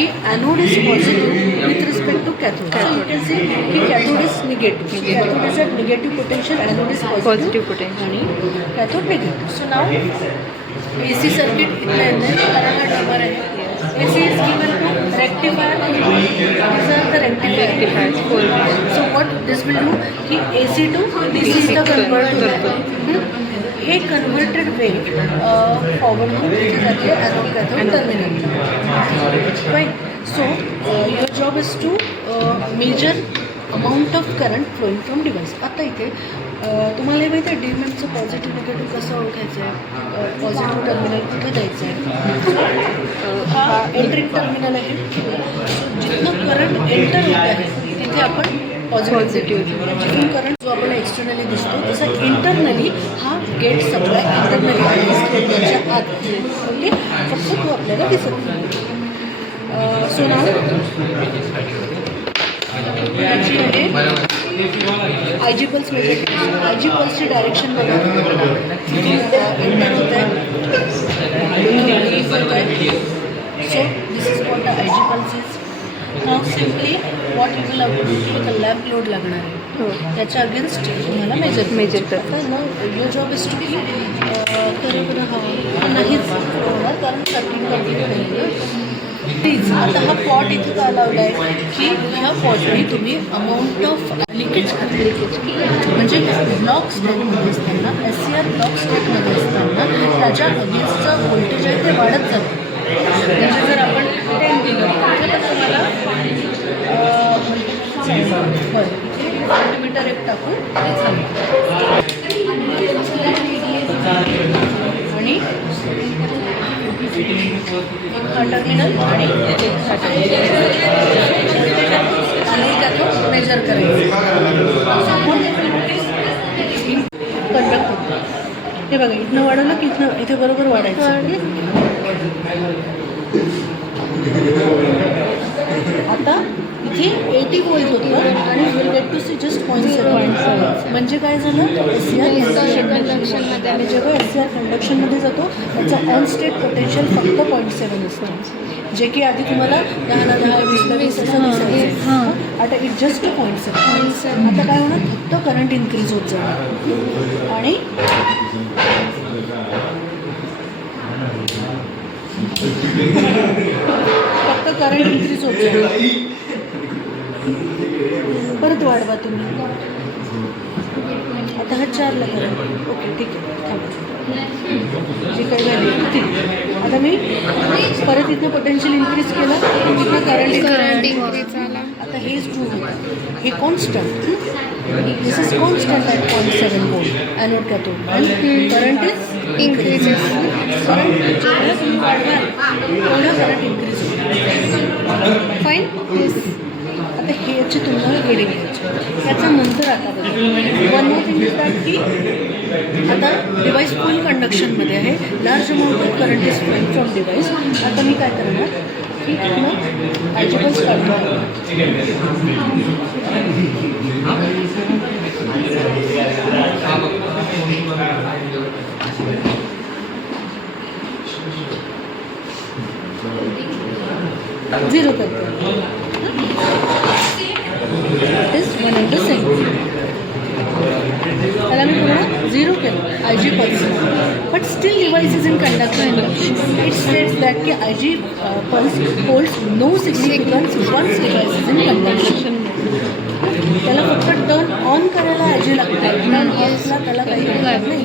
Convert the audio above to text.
की anode is positive with respect to cathode. So you can see की cathode is negative. Cathode is at negative potential, anode is positive potential आणि cathode negative. So now AC circuit इथलं येते कारण हा डबर आहे. AC is given to rectifier. These are the rectifiers. So what this will do की AC to DC ला convert होतं. हे कन्व्हर्टेड वेव फॉरवर्ड होऊन तिथे जाते ॲनोड कॅथोड टर्मिनलला. Right. So your job is to measure amount of current flowing from device. आता इथे तुम्हाला हे माहिती आहे डीएमएमचं पॉझिटिव्ह निगेटिव्ह कसं ओळखायचं आहे, पॉझिटिव्ह टर्मिनल कुठं द्यायचं आहे. हा एंट्रिंग टर्मिनल आहे. जिथनं करंट एंटर होत आहे तिथे आपण पॉझिटिव्ह. जिथून करंट जो आपण एक्सटर्नली दिसतो तसं इंटरनली हा गेट सप्लाय इंटरनली त्याच्या आत. ओके. फक्त तो आपल्याला दिसत नाही. सो नाव त्याची आहे I G pulse major. I G पल्सची डायरेक्शन बघा. एंटर होत आहे. So this is what I G pulse is. Now simply what you will have to do lamp load लागणार आहे त्याच्या अगेन्स्ट तुम्हाला मेजर करता. मग युअर जॉब इज टू की खरं हा नाहीच होणार कारण सर्किट कंटिन्यू नाही. प्लीज आता हा पॉट इथे का लावला आहे की ह्या पॉटने तुम्ही अमाऊंट ऑफ लिकेज म्हणजे ब्लॉक स्टेटमध्ये असताना SCR ब्लॉक स्टेटमध्ये असताना त्याच्या अगेन्स्टचं व्होल्टेज आहे ते वाढत जातं. म्हणजे जर आपण 10 दिलं तर तुम्हाला बरं इथे व्होल्टमीटर एक टाकून ते चालतं आणि हा टर्मिनल आणि त्यातून मेजर करायचं. कंडक्ट होतं. हे बघा इथनं वाढवलं की इथनं इथे बरोबर वाढायचं. आता इथे 80 व्होल्ट होतं आणि will get to see just 0.7. म्हणजे काय झालं SCR कंडक्शनमध्ये आणि जेव्हा SCR कंडक्शनमध्ये जातो त्याचा ऑन स्टेट पोटेन्शियल फक्त 0.7 असतं. जे की आधी तुम्हाला 10 20 असं दिसायचं. आता इट जस्ट 0.7. आता काय होणार फक्त करंट इन्क्रीज होत जाणार आणि फक्त करंट इन्क्रीज होत जाईल. परत वाढवा तुम्ही. आता हा 4ला करा. ओके ठीक आहे. जी काही व्हॅल्यू होती आता मी परत इथनं पोटेन्शियल इन्क्रीज केलं तिथनं करंट इन्क्रीज झाला. आता हेच ट्रू हे constant. This is constant at 0.7 volt anode cathode आणि करंट इज इन्क्रीज. करंट जेवढं तुम्ही वाढवाल तेवढं करंट इन्क्रीज होईल. फाईन. आता हे याची तुलना वेगळी घ्यायची. त्याच्यानंतर आता बघा one more thing is that की आता डिव्हाइस फुल कंडक्शनमध्ये आहे. Large amount of current is flowing from device. आता मी काय करणार की मग आय जी पल्स काढतो. झिरो करतो. It is one of the same. त्याला मी पूर्ण 0 केलं I G pulse. But still device is in conduction. It states that की I G pulse holds no significance once device is in conduction. त्याला फक्त turn on करायला I जी लागतं. Turn ऑफला त्याला काही लागत नाही.